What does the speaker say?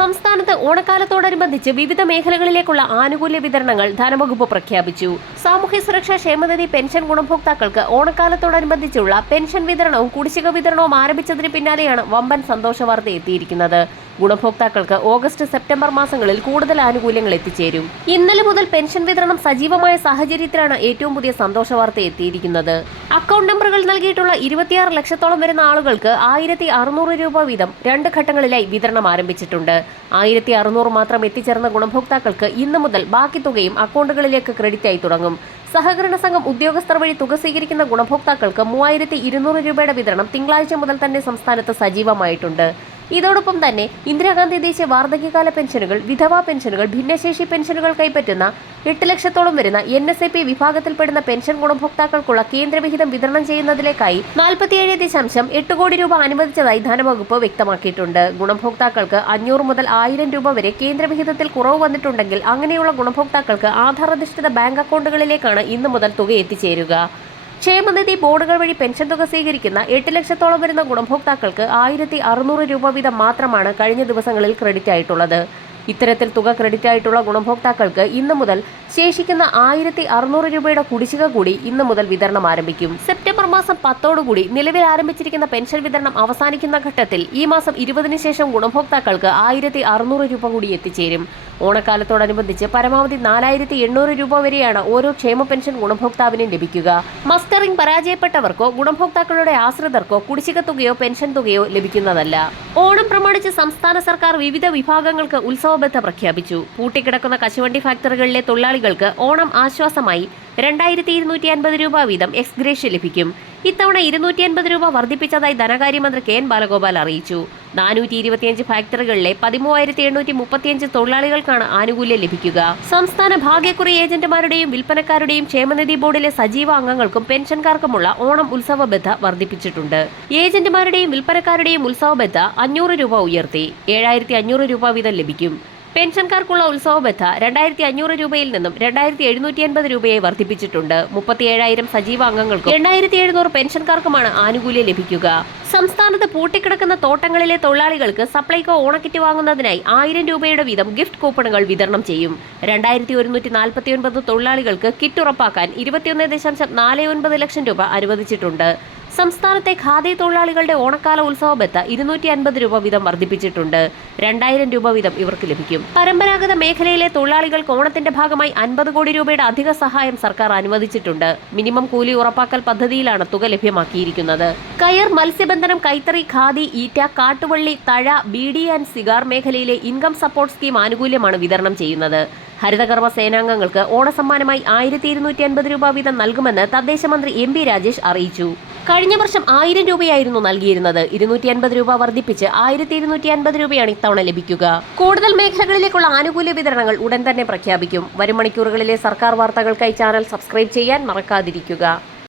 സംസ്ഥാനത്ത് ഓണക്കാലത്തോടനുബന്ധിച്ച് വിവിധ മേഖലകളിലേക്കുള്ള ആനുകൂല്യ വിതരണങ്ങൾ ധനവകുപ്പ് പ്രഖ്യാപിച്ചു. സാമൂഹ്യ സുരക്ഷാ ക്ഷേമനിധി പെൻഷൻ ഗുണഭോക്താക്കൾക്ക് ഓണക്കാലത്തോടനുബന്ധിച്ചുള്ള പെൻഷൻ വിതരണവും കുടിശ്ശിക വിതരണവും ആരംഭിച്ചതിന് പിന്നാലെയാണ് വമ്പൻ സന്തോഷ വാർത്ത എത്തിയിരിക്കുന്നത്. ഗുണഭോക്താക്കൾക്ക് ഓഗസ്റ്റ് സെപ്റ്റംബർ മാസങ്ങളിൽ കൂടുതൽ ആനുകൂല്യങ്ങൾ എത്തിച്ചേരും. ഇന്നലെ മുതൽ പെൻഷൻ വിതരണം സജീവമായ സാഹചര്യത്തിലാണ് ഏറ്റവും പുതിയ സന്തോഷ വാർത്ത എത്തിയിരിക്കുന്നത്. അക്കൗണ്ട് നമ്പറുകൾ നൽകിയിട്ടുള്ള 26 ലക്ഷത്തോളം വരുന്ന ആളുകൾക്ക് 1600 രൂപ വീതം 2 ഘട്ടങ്ങളിലായി വിതരണം ആരംഭിച്ചിട്ടുണ്ട്. 1600 മാത്രം എത്തിച്ചേർന്ന ഗുണഭോക്താക്കൾക്ക് ഇന്നു മുതൽ ബാക്കി തുകയും അക്കൗണ്ടുകളിലേക്ക് ക്രെഡിറ്റായി തുടങ്ങും. സഹകരണ സംഘം ഉദ്യോഗസ്ഥർ വഴി തുക സ്വീകരിക്കുന്ന ഗുണഭോക്താക്കൾക്ക് 3200 രൂപയുടെ വിതരണം തിങ്കളാഴ്ച മുതൽ തന്നെ സംസ്ഥാനത്ത് സജീവമായിട്ടുണ്ട്. ഇതോടൊപ്പം തന്നെ ഇന്ദിരാഗാന്ധി ദേശീയ വാർദ്ധക്യകാല പെൻഷനുകൾ, വിധവാ പെൻഷനുകൾ, ഭിന്നശേഷി പെൻഷനുകൾ കൈപ്പറ്റുന്ന 8 ലക്ഷത്തോളം വരുന്ന NSAP വിഭാഗത്തിൽപ്പെടുന്ന പെൻഷൻ ഗുണഭോക്താക്കൾക്കുള്ള കേന്ദ്രവിഹിതം വിതരണം ചെയ്യുന്നതിലേക്കായി 47.8 കോടി രൂപ അനുവദിച്ചതായി ധനവകുപ്പ് വ്യക്തമാക്കിയിട്ടുണ്ട്. ഗുണഭോക്താക്കൾക്ക് 500 മുതൽ 1000 രൂപ വരെ കേന്ദ്രവിഹിതത്തിൽ കുറവ് വന്നിട്ടുണ്ടെങ്കിൽ അങ്ങനെയുള്ള ഗുണഭോക്താക്കൾക്ക് ആധാർ അധിഷ്ഠിത ബാങ്ക് അക്കൗണ്ടുകളിലേക്കാണ് ഇന്നു മുതൽ തുക എത്തിച്ചേരുക. ക്ഷേമനിധി ബോർഡുകൾ വഴി പെൻഷൻ തുക സ്വീകരിക്കുന്ന 8 ലക്ഷത്തോളം വരുന്ന ഗുണഭോക്താക്കൾക്ക് 1600 രൂപ വീതം മാത്രമാണ് കഴിഞ്ഞ ദിവസങ്ങളിൽ ക്രെഡിറ്റ് ആയിട്ടുള്ളത്. ഇത്തരത്തിൽ തുക ക്രെഡിറ്റ് ആയിട്ടുള്ള ഗുണഭോക്താക്കൾക്ക് ഇന്നു മുതൽ ശേഷിക്കുന്ന 1600 രൂപയുടെ കുടിശ്ശിക കൂടി ഇന്നു മുതൽ വിതരണം ആരംഭിക്കും. സെപ്റ്റംബർ മാസം 10 നിലവിൽ ആരംഭിച്ചിരിക്കുന്ന പെൻഷൻ വിതരണം അവസാനിക്കുന്ന ഘട്ടത്തിൽ ഈ മാസം 20 ശേഷം ഗുണഭോക്താക്കൾക്ക് 1600 രൂപ കൂടി എത്തിച്ചേരും. ഓണക്കാലത്തോടനുബന്ധിച്ച് പരമാവധി 4800 രൂപ വരെയാണ് ഓരോ ക്ഷേമ പെൻഷൻ ഗുണഭോക്താവിനും ലഭിക്കുക. മസ്റ്ററിംഗ് പരാജയപ്പെട്ടവർക്കോ ഗുണഭോക്താക്കളുടെ ആശ്രിതർക്കോ കുടിശ്ശിക തുകയോ പെൻഷൻ തുകയോ ലഭിക്കുന്നതല്ല. ഓണം പ്രമാണിച്ച് സംസ്ഥാന സർക്കാർ വിവിധ വിഭാഗങ്ങൾക്ക് ഉത്സവബത്ത പ്രഖ്യാപിച്ചു. പൂട്ടിക്കിടക്കുന്ന കശുവണ്ടി ഫാക്ടറികളിലെ തൊഴിലാളികൾക്ക് ഓണം ആശ്വാസമായി 2250 രൂപ വീതം എക്സ്ഗ്രേഷ്യ ലഭിക്കും. ഇത്തവണ 250 രൂപ വർദ്ധിപ്പിച്ചതായി ധനകാര്യമന്ത്രി KN ബാലഗോപാൽ അറിയിച്ചു. 425 ഫാക്ടറികളിലെ 13835 തൊഴിലാളികൾക്കാണ് ആനുകൂല്യം ലഭിക്കുക. സംസ്ഥാന ഭാഗ്യക്കുറി ഏജന്റുമാരുടെയും വിൽപ്പനക്കാരുടെയും ക്ഷേമനിധി ബോർഡിലെ സജീവ അംഗങ്ങൾക്കും പെൻഷൻകാർക്കുമുള്ള ഓണം ഉത്സവ ബത്ത വർദ്ധിപ്പിച്ചിട്ടുണ്ട്. ഏജന്റുമാരുടെയും വിൽപ്പനക്കാരുടെയും ഉത്സവ ബത്ത 500 രൂപ ഉയർത്തി 7500 രൂപ വീതം ലഭിക്കും. പെൻഷൻകാർക്കുള്ള ഉത്സവ ബത്ത 2500 രൂപയിൽ നിന്നും 2750 രൂപയായി വർദ്ധിപ്പിച്ചിട്ടുണ്ട്. 37,000 സജീവ അംഗങ്ങൾക്കും 8700 പെൻഷൻകാർക്കുമാണ് ആനുകൂല്യം ലഭിക്കുക. സംസ്ഥാനത്ത് പൂട്ടിക്കിടക്കുന്ന തോട്ടങ്ങളിലെ തൊഴിലാളികൾക്ക് സപ്ലൈകോ ഓണക്കിറ്റ് വാങ്ങുന്നതിനായി 1000 രൂപയുടെ വീതം ഗിഫ്റ്റ് കൂപ്പണുകൾ വിതരണം ചെയ്യും. 2149 തൊഴിലാളികൾക്ക് കിറ്റ് ഉറപ്പാക്കാൻ 21.49 ലക്ഷം രൂപ അനുവദിച്ചിട്ടുണ്ട്. സംസ്ഥാനത്തെ ഖാദി തൊഴിലാളികളുടെ ഓണക്കാല ഉത്സവ ബത്ത 250 രൂപ വീതം വർദ്ധിപ്പിച്ചിട്ടുണ്ട്. 2000 രൂപ വീതം ഇവർക്ക് ലഭിക്കും. പരമ്പരാഗത മേഖലയിലെ തൊഴിലാളികൾക്ക് ഓണത്തിന്റെ ഭാഗമായി 50 കോടി രൂപയുടെ അധിക സഹായം സർക്കാർ അനുവദിച്ചിട്ടുണ്ട്. മിനിമം കൂലി ഉറപ്പാക്കൽ പദ്ധതിയിലാണ് തുക ലഭ്യമാക്കിയിരിക്കുന്നത്. കയർ, മത്സ്യബന്ധനം, കൈത്തറി, ഖാദി, ഈറ്റ, കാട്ടുവള്ളി, തഴ, ബീഡി ആൻഡ് സിഗാർ മേഖലയിലെ ഇൻകം സപ്പോർട്ട് സ്കീം ആനുകൂല്യമാണ് വിതരണം ചെയ്യുന്നത്. ഹരിതകർമ്മ സേനാംഗങ്ങൾക്ക് ഓണസമ്മാനമായി 1250 രൂപ വീതം നൽകുമെന്ന് തദ്ദേശ മന്ത്രി MP രാജേഷ് അറിയിച്ചു. കഴിഞ്ഞ വർഷം 1000 രൂപയായിരുന്നു നൽകിയിരുന്നത്. 250 രൂപ വർദ്ധിപ്പിച്ച് 1250 രൂപയാണ് ഇത്തവണ ലഭിക്കുക. കൂടുതൽ മേഖലകളിലേക്കുള്ള ആനുകൂല്യ വിതരണങ്ങൾ ഉടൻ തന്നെ പ്രഖ്യാപിക്കും. വരും മണിക്കൂറുകളിലെ സർക്കാർ വാർത്തകൾക്കായി ചാനൽ സബ്സ്ക്രൈബ് ചെയ്യാൻ മറക്കാതിരിക്കുക.